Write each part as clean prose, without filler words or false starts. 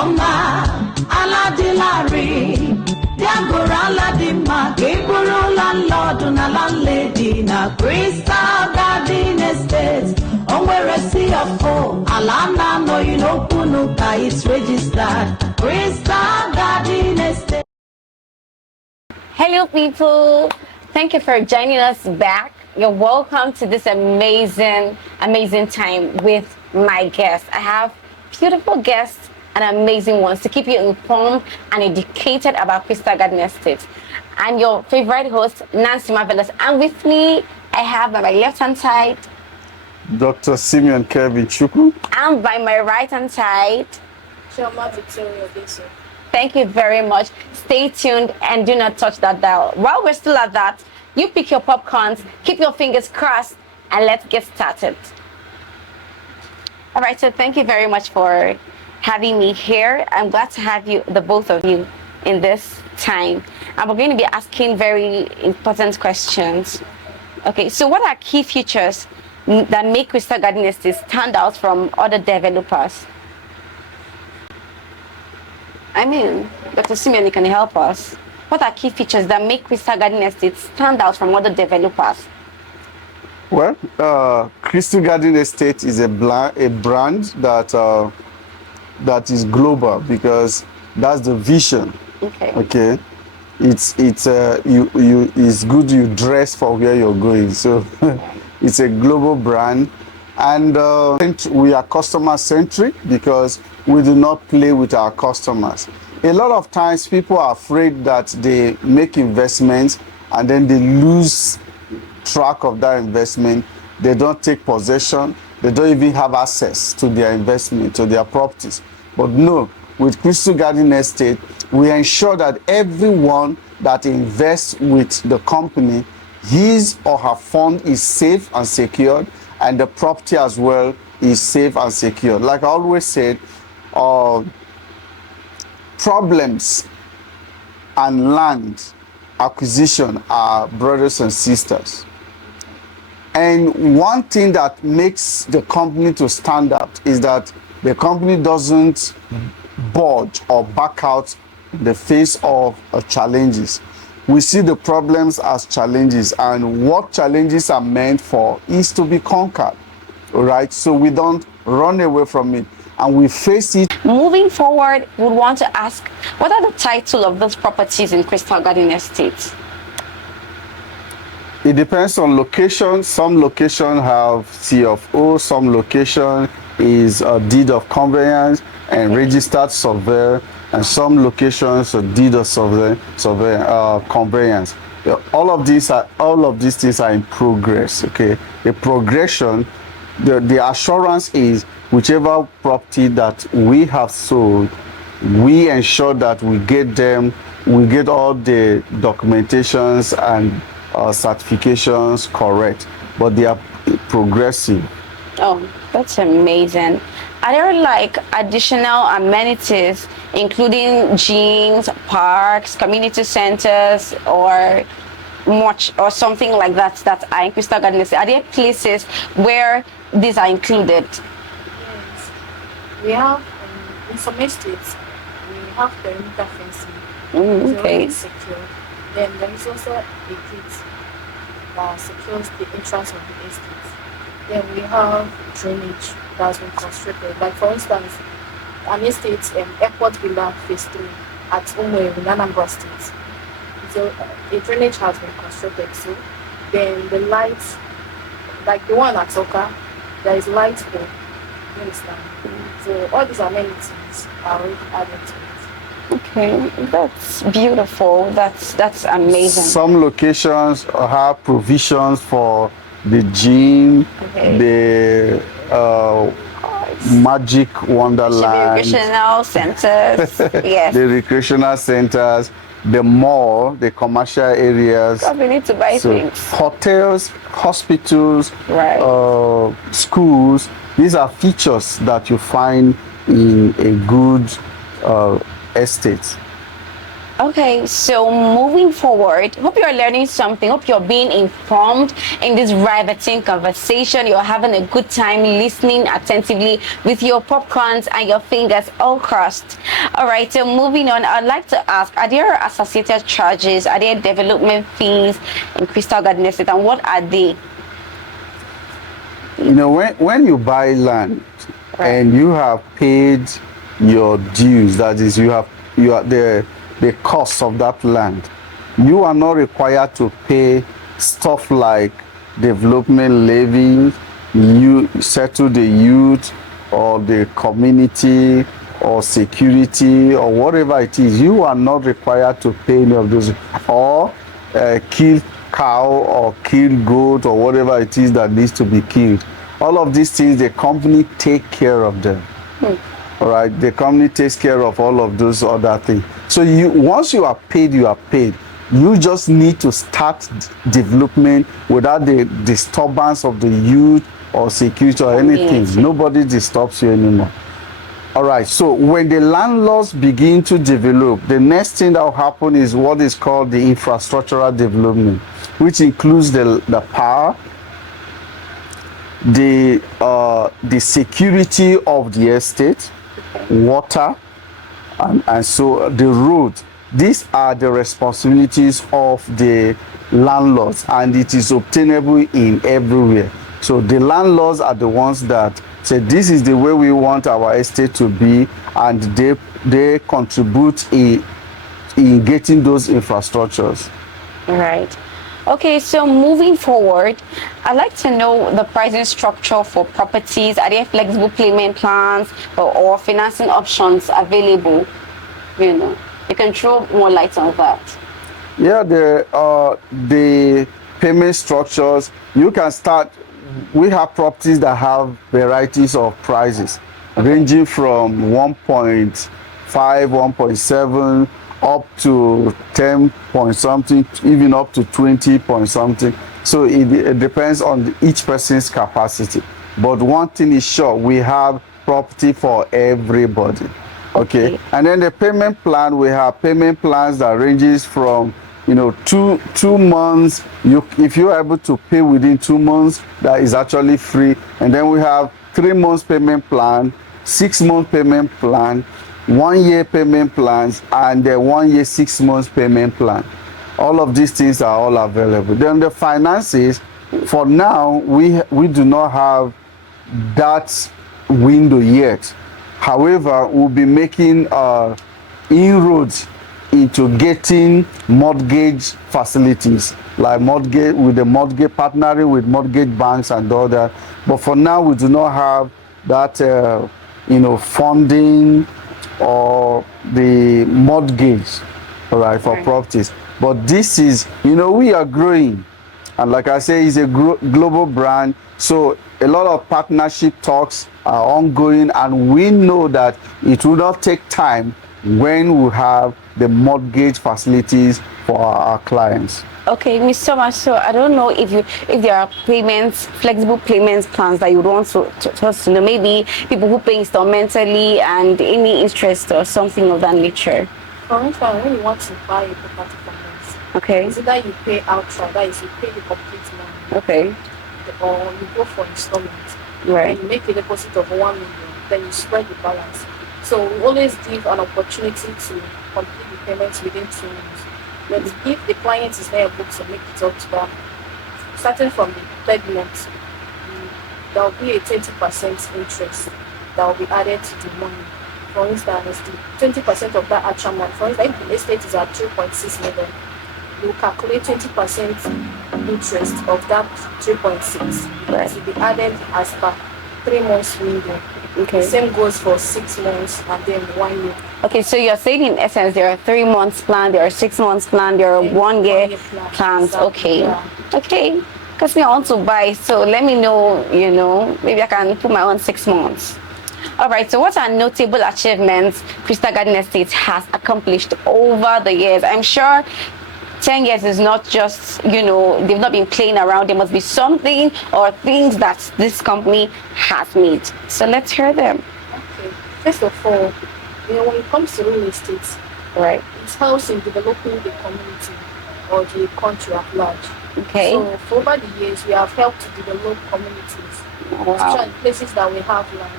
Oma Aladilari Diagora Ladima Gabriel landlord na landlady na Crystal Garden Estate. On where a sea of O Alana no you know Punuka is registered. Crystal Garden Estate. Hello people, thank you for joining us back. You're welcome to this amazing time with my guests. I have beautiful guests and amazing ones to keep you informed and educated about Crystal Garden Estate. I'm your favorite host, Nancy Marvelous, and with me I have by my left hand side Dr. Simeon Kevin Chukwu, and by my right hand side Shoma Victoria Beso. Thank you very much. Stay tuned and do not touch that dial. While we're still at that, you pick your popcorns, keep your fingers crossed, and let's get started. All right, so thank you very much for having me here. I'm glad to have you, the both of you, in this time. And we're going to be asking very important questions. Okay, so what are key features that make Crystal Garden Estate stand out from other developers? I mean, Dr. Simeon, you can help us. What are key features that make Crystal Garden Estate stand out from other developers? Well, Crystal Garden Estate is a brand that is global because that's the vision. Okay. Okay. It's good you dress for where you're going. So it's a global brand, and we are customer centric because we do not play with our customers. A lot of times people are afraid that they make investments and then they lose track of that investment. They don't take possession. They don't even have access to their investment, to their properties. But no, with Crystal Garden Estate, we ensure that everyone that invests with the company, his or her fund is safe and secured, and the property as well is safe and secure. Like I always said, problems and land acquisition are brothers and sisters. And one thing that makes the company to stand out is that the company doesn't budge or back out in the face of challenges. We see the problems as challenges, and what challenges are meant for is to be conquered. All right, so we don't run away from it, and we face it. Moving forward, we want to ask, what are the title of those properties in Crystal Garden Estate? It depends on location. Some location have C of O, some location is a deed of conveyance and registered surveyor, and some locations a deed of conveyance. All of these things are in progress. Okay, the progression, the assurance is whichever property that we have sold, we ensure that we get all the documentations and certifications correct, but they are progressive. Oh, that's amazing. Are there like additional amenities, including gyms, parks, community centers, or something like that are in Crystal Garden Estate? Are there places where these are included? Yes. We have in some estates, we have perimeter fencing. Okay. It's secure. Then there is also a gate that secures the entrance of the estate. Then we have drainage that's been constructed. Like for instance, an estate, Airport Villa Phase 3 at Umwe in Anambra State. So a drainage has been constructed. So then the lights, like the one at Soka, there is light pole. You understand? So all these amenities are already added to it. Okay, that's beautiful. That's amazing. Some locations have provisions for the gym, the Magic Wonderland, recreational centers, yes, the recreational centers, the mall, the commercial areas. God, we need to buy things. Hotels, hospitals, right. Schools. These are features that you find in a good estate. Okay, so moving forward, hope you're learning something. Hope you're being informed in this riveting conversation. You're having a good time listening attentively with your popcorns and your fingers all crossed. All right, so moving on, I'd like to ask, are there associated charges? Are there development fees in Crystal Garden Estate, and what are they? You know, when you buy land Right. and you have paid your dues, that is, you are the cost of that land, you are not required to pay stuff like development levy, you settle the youth or the community or security or whatever it is. You are not required to pay any of those, or kill cow or kill goat or whatever it is that needs to be killed. All of these things, the company take care of them. All right, the company takes care of all of those other things. So once you are paid, you are paid. You just need to start development without the disturbance of the youth or security or anything. Yes. Nobody disturbs you anymore. All right, so when the landlords begin to develop, the next thing that will happen is what is called the infrastructural development, which includes the power, the security of the estate, water, and so the road. These are the responsibilities of the landlords, and it is obtainable in everywhere. So the landlords are the ones that say this is the way we want our estate to be, and they contribute in getting those infrastructures. Right. Okay, so moving forward, I'd like to know the pricing structure for properties. Are there flexible payment plans or financing options available? You know, you can throw more light on that. Yeah, the payment structures, you can start. We have properties that have varieties of prices, ranging from 1.5, 1.7, up to 10 point something, even up to 20 point something. So it depends on each person's capacity. But one thing is sure, we have property for everybody. Okay. And then the payment plan, we have payment plans that ranges from, you know, two months. If you're able to pay within 2 months, that is actually free. And then we have 3 months payment plan, 6 month payment plan, 1 year payment plans, and the 1 year 6 months payment plan. All of these things are all available. Then the finances, for now, we do not have that window yet. However, we'll be making inroads into getting mortgage facilities, like mortgage, with the mortgage, partnering with mortgage banks and all that. But for now, we do not have that, funding or the mortgage, all right, for properties. But this is, we are growing. And like I say, it's a global brand. So a lot of partnership talks are ongoing, and we know that it will not take time when we have the mortgage facilities for our clients. Okay, Mr. Thomas, so I don't know if there are flexible payments plans that you want to us to know. Maybe people who pay instrumentally and any interest or something of that nature. For instance, when you want to buy a property from us, okay, it's either you pay outright, that is, you pay the complete money, okay, or you go for installments. right, And you make a deposit of 1 million, then you spread the balance. So we always give an opportunity to complete the payments within 2 months. But if the client is not able to make it up to that, starting from the third month, there will be a 20% interest that will be added to the money. For instance, the 20% of that actual money, for instance, if the estate is at 2.6 million, you calculate 20% interest of that 3.6. right, To be added as per 3 months window. okay. The same goes for 6 months and then 1 year. Okay, so you're saying in essence there are 3 months plan, there are 6 months plan, there are 1 year plans. Exactly, Okay, yeah. okay. Because me, I want to buy, so let me know. Maybe I can put my own 6 months. All right. So, what are notable achievements Crystal Garden Estate has accomplished over the years? I'm sure 10 years is not just, they've not been playing around. There must be something or things that this company has made. So let's hear them. Okay. First of all, when it comes to real estate, Right. It helps in developing the community or the country at large. Okay. So for over the years, we have helped to develop communities, Wow. especially places that we have land.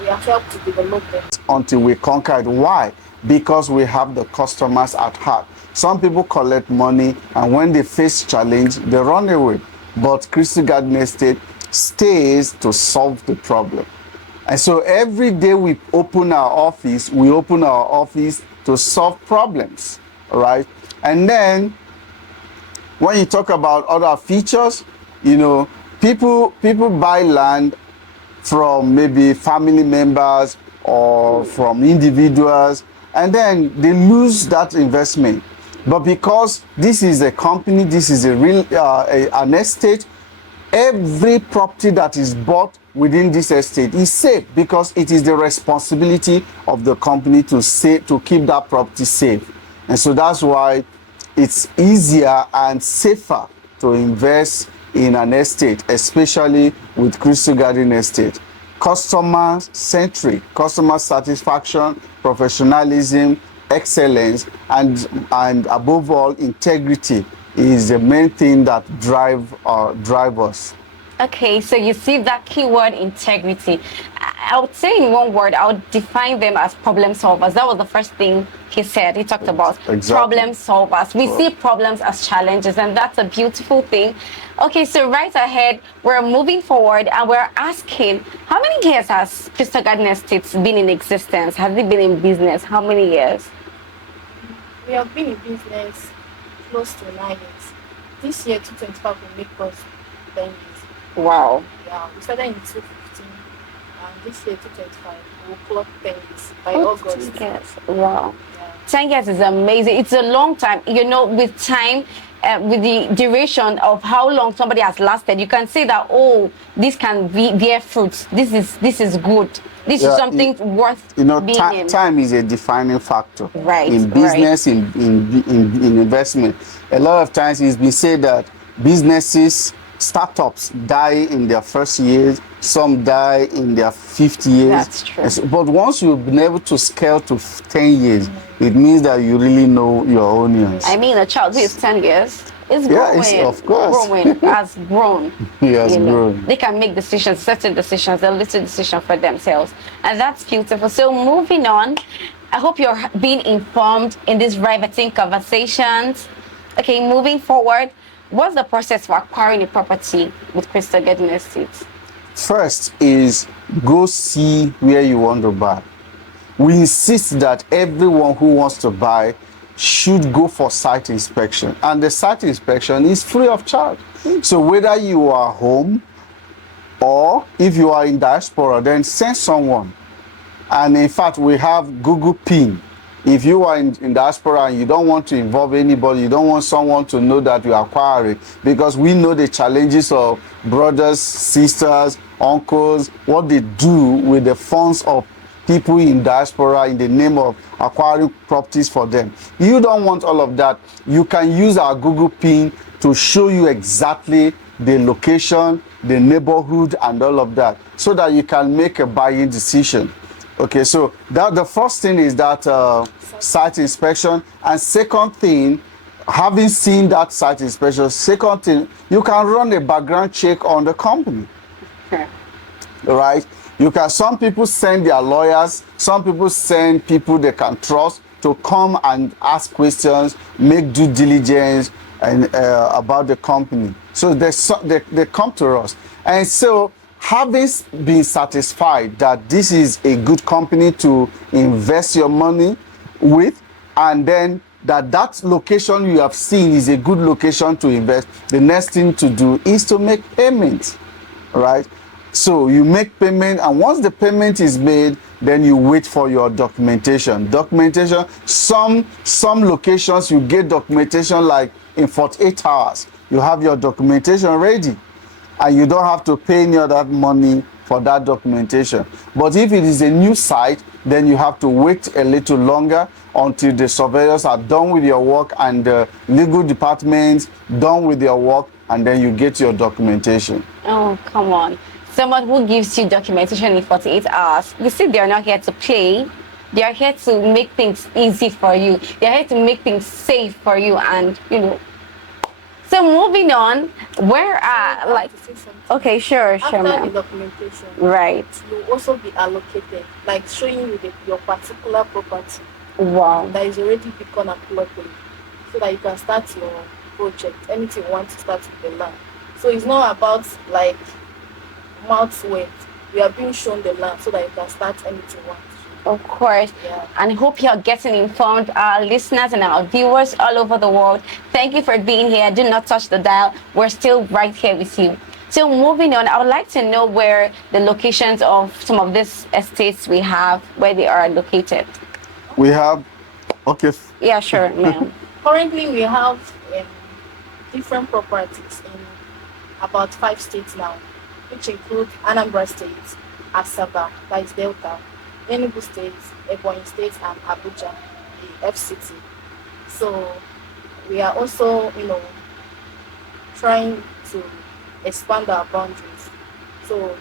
We have helped to develop them. Until we conquer it. Why? Because we have the customers at heart. Some people collect money, and when they face challenge, they run away. But Christy Garden Estate stays to solve the problem. And so every day we open our office to solve problems, all right? And then when you talk about other features, people buy land from maybe family members or from individuals, and then they lose that investment. But because this is a company, this is an estate, every property that is bought within this estate is safe, because it is the responsibility of the company to keep that property safe. And so that's why it's easier and safer to invest in an estate, especially with Christy Garden Estate. Customer-centric, customer satisfaction, professionalism, excellence, and above all, integrity is the main thing that drive us. Okay, so you see that keyword integrity. I would say in one word, I would define them as problem solvers. That was the first thing he said. He talked about problem solvers. We see problems as challenges, and that's a beautiful thing. Okay, so right ahead, we're moving forward, and we're asking, how many years has Christy Garden Estates been in existence? Has it been in business? How many years? We have been in business close to 9 years. This year, 2025 will make us 10 years. Wow. Yeah, we started in 2015, and this year, 2025, we'll clock 10 years by August. Yes. Wow. Yeah. 10 years is amazing. It's a long time. With time, with the duration of how long somebody has lasted, you can say that, this can bear fruits. This is good. This is something worth being in. Time is a defining factor. Right. In business, in investment. A lot of times it's been said that startups die in their first years, some die in their 5th years. That's true. But once you've been able to scale to 10 years, it means that you really know your onions. I mean, a child who is 10 years is growing. Of course. Has grown. He has grown. They can make decisions, certain decisions, a little decision for themselves. And that's beautiful. So moving on, I hope you're being informed in these riveting conversations. Okay, moving forward, what's the process for acquiring a property with Christy Garden Estates? First is go see where you want to buy. We insist that everyone who wants to buy should go for site inspection, and the site inspection is free of charge. So whether you are home or if you are in diaspora, then send someone. And in fact, we have Google Pin. If you are in diaspora and you don't want to involve anybody, you don't want someone to know that you are acquiring, because we know the challenges of brothers, sisters, uncles, what they do with the funds of people in diaspora in the name of acquiring properties for them. You don't want all of that. You can use our Google Pin to show you exactly the location, the neighborhood, and all of that, so that you can make a buying decision. Okay, so the first thing is that site inspection. And second thing, having seen that site inspection, second thing, you can run a background check on the company. Okay. Right? Some people send their lawyers, some people send people they can trust to come and ask questions, make due diligence and about the company. So they come to us. And so, having been satisfied that this is a good company to invest your money with, and then that location you have seen is a good location to invest, the next thing to do is to make payment, right? So you make payment, and once the payment is made, then you wait for your documentation. Some locations you get documentation like in 48 hours. You have your documentation ready, and you don't have to pay any other money for that documentation. But if it is a new site, then you have to wait a little longer until the surveyors are done with your work and the legal departments done with their work, and then you get your documentation. Oh, come on. Someone who gives you documentation in 48 hours, you see they're not here to play. They are here to make things easy for you. They are here to make things safe for you, and So moving on, where I have to say something. okay, sure, After the ma'am. documentation, Right. you will also be allocated, like showing you your particular property Wow. that is already become applicable, so that you can start your project, anything you want to start with the land. So it's not about like mouth word. You are being shown the land so that you can start anything you want. Of course. Yeah. And hope you're getting informed, our listeners and our viewers all over the world. Thank you for being here. Do not touch the dial. We're still right here with you. So moving on, I would like to know where the locations of some of these estates we have, where they are located. We have, okay, Yeah, sure, ma'am. Currently, we have different properties in about 5 states now, which include Anambra State, Asaba, that is Delta, Enugu State, Ebonyi State, and Abuja, the FCT. So we are also, trying to expand our boundaries. So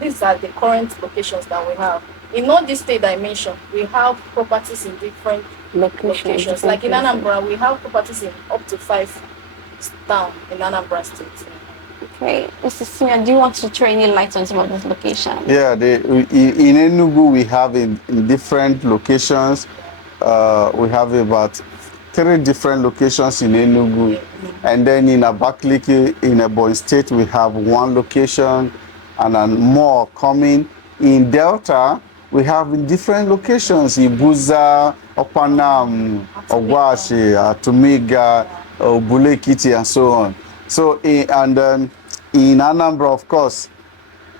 these are the current locations that we have. In all these state dimensions, we have properties in different locations. Like in Anambra, we have properties in up to 5 towns in Anambra State. Okay, Mr. Simeon, do you want to throw any light on some of these locations? yeah, in Enugu we have in different locations. We have about 3 different locations in Enugu, and then in Abakaliki, in Ebonyi State, we have 1 location, and then more coming. In Delta, we have in different locations: Ibuza, Opanam, Ogwashi, Atumiga, Obulekiti, and so on. So, and then in Anambra, of course,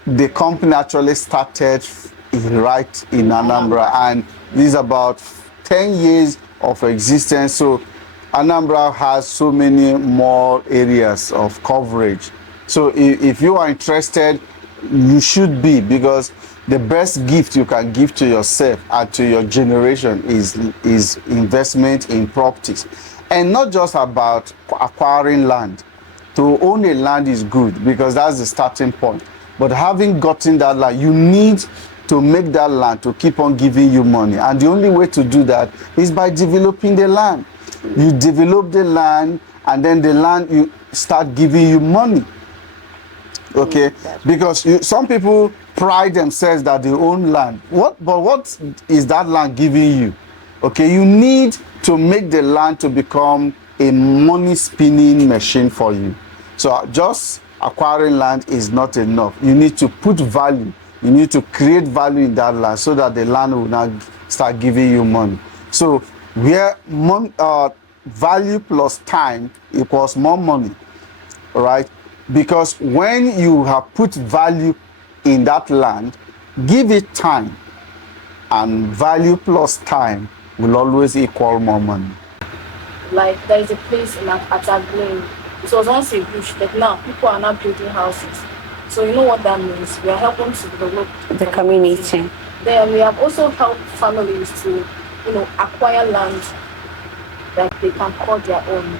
the company actually started right in Anambra, and this is about 10 years of existence. So Anambra has so many more areas of coverage. So if you are interested, you should be, because the best gift you can give to yourself and to your generation is investment in properties. And not just about acquiring land. To own a land is good because that's the starting point. But having gotten that land, you need to make that land to keep on giving you money. And the only way to do that is by developing the land. You develop the land, and then the land you start giving you money. Okay? Because some people pride themselves that they own land. But what is that land giving you? Okay, you need to make the land to become a money spinning machine for you. So just acquiring land is not enough. You need to put value. You need to create value in that land so that the land will now start giving you money. So where value plus time equals more money, right? Because when you have put value in that land, give it time, and value plus time will always equal more money. Like there is a place in Ataglen. It was once a bush, but now people are not building houses. So you know what that means. We are helping to develop The community. Then we have also helped families to, acquire land that they can call their own.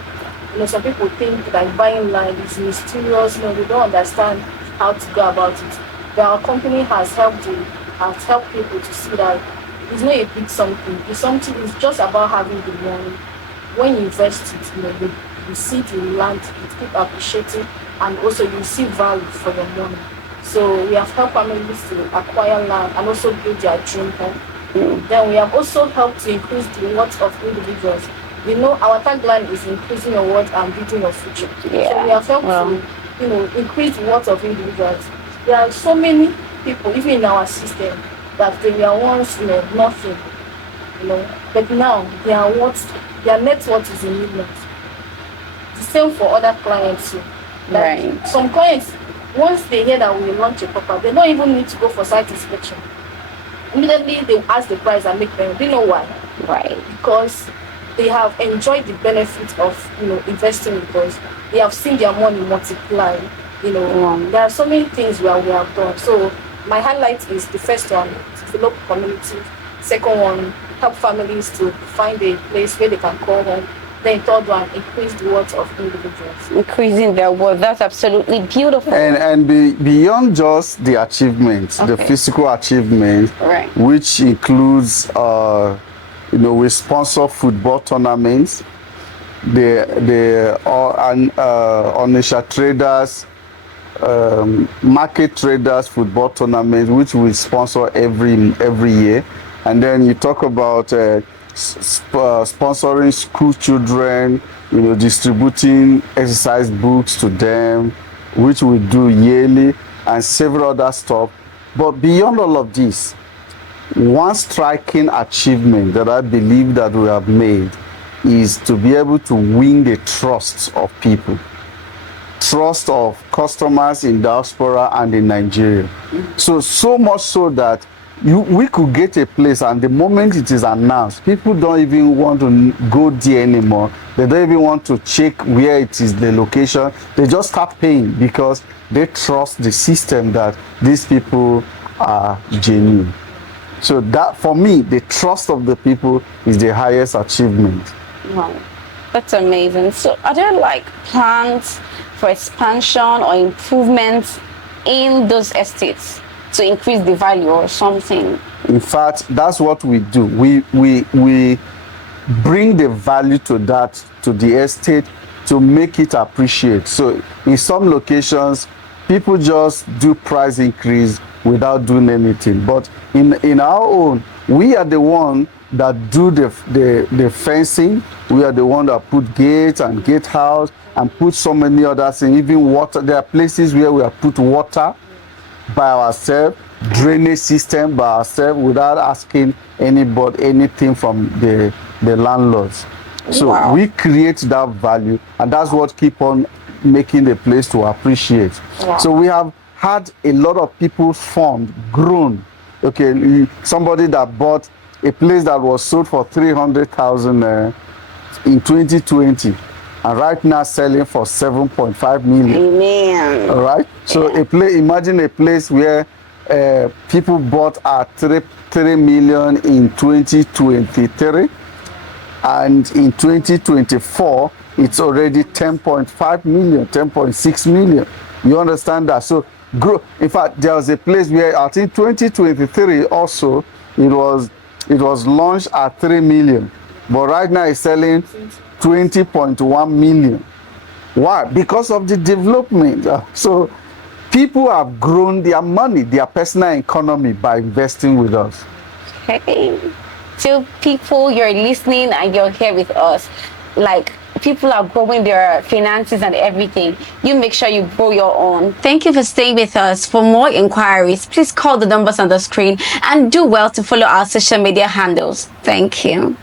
Some people think that buying land is mysterious. They don't understand how to go about it. But our company has helped people to see that it's not a big something. It's just about having the money. When you invest it, you see the land, it keep appreciating, and also you see value for your money. So we have helped families to acquire land and also build their dream home. Then we have also helped to increase the worth of individuals. Our tagline is increasing your worth and building your future. Yeah. So we have helped to, increase the worth of individuals. There are so many people, even in our system, that they were once, nothing, but now their net worth is in millions. The same for other clients too. Right. Some clients, once they hear that we launch a property, they don't even need to go for site inspection. Immediately they ask the price and make payment. Do you know why? Right. Because they have enjoyed the benefits of investing with us. They have seen their money multiply. There are so many things where we have done. So my highlight is the first one, develop community. Second one, help families to find a place where they can call home. Then third one, increase the worth of individuals. Increasing their worth. That's absolutely beautiful. Beyond just the achievements, the Okay. physical achievements, Right. which includes, we sponsor football tournaments, the Onisha Traders, market traders football tournaments, which we sponsor every year. And then you talk about sponsoring school children, distributing exercise books to them, which we do yearly, and several other stuff. But beyond all of this, one striking achievement that I believe that we have made is to be able to win the trust of people, trust of customers in diaspora and in Nigeria. So much so that we could get a place, and the moment it is announced, people don't even want to go there anymore. They don't even want to check where it is, the location. They just start paying because they trust the system that these people are genuine. So that, for me, the trust of the people is the highest achievement. Wow, that's amazing. So are there like plans for expansion or improvements in those estates to increase the value or something? In fact, that's what we do. We bring the value to the estate to make it appreciate. So in some locations, people just do price increase without doing anything. But in our own, we are the one that do the fencing. We are the one that put gates and gatehouse and put so many other things, even water. There are places where we have put water by ourselves, drainage system by ourselves, without asking anybody anything from the landlords. So Wow. we create that value, and that's what keep on making the place to appreciate. Wow. So we have had a lot of people formed, grown. Okay, somebody that bought a place that was sold for 300,000 in 2020, and right now selling for 7.5 million. Amen. All right. So imagine a place where people bought at 3 million in 2023, and in 2024 it's already 10.5 million, 10.6 million. You understand that? So grow. In fact, there was a place where I think 2023 also it was launched at 3 million, but right now it's selling 20.1 million. Why? Because of the development. So people have grown their money, their personal economy, by investing with us. Okay. So people, you're listening and you're here with us. Like, people are growing their finances and everything. You make sure you grow your own. Thank you for staying with us. For more inquiries, please call the numbers on the screen and do well to follow our social media handles. Thank you.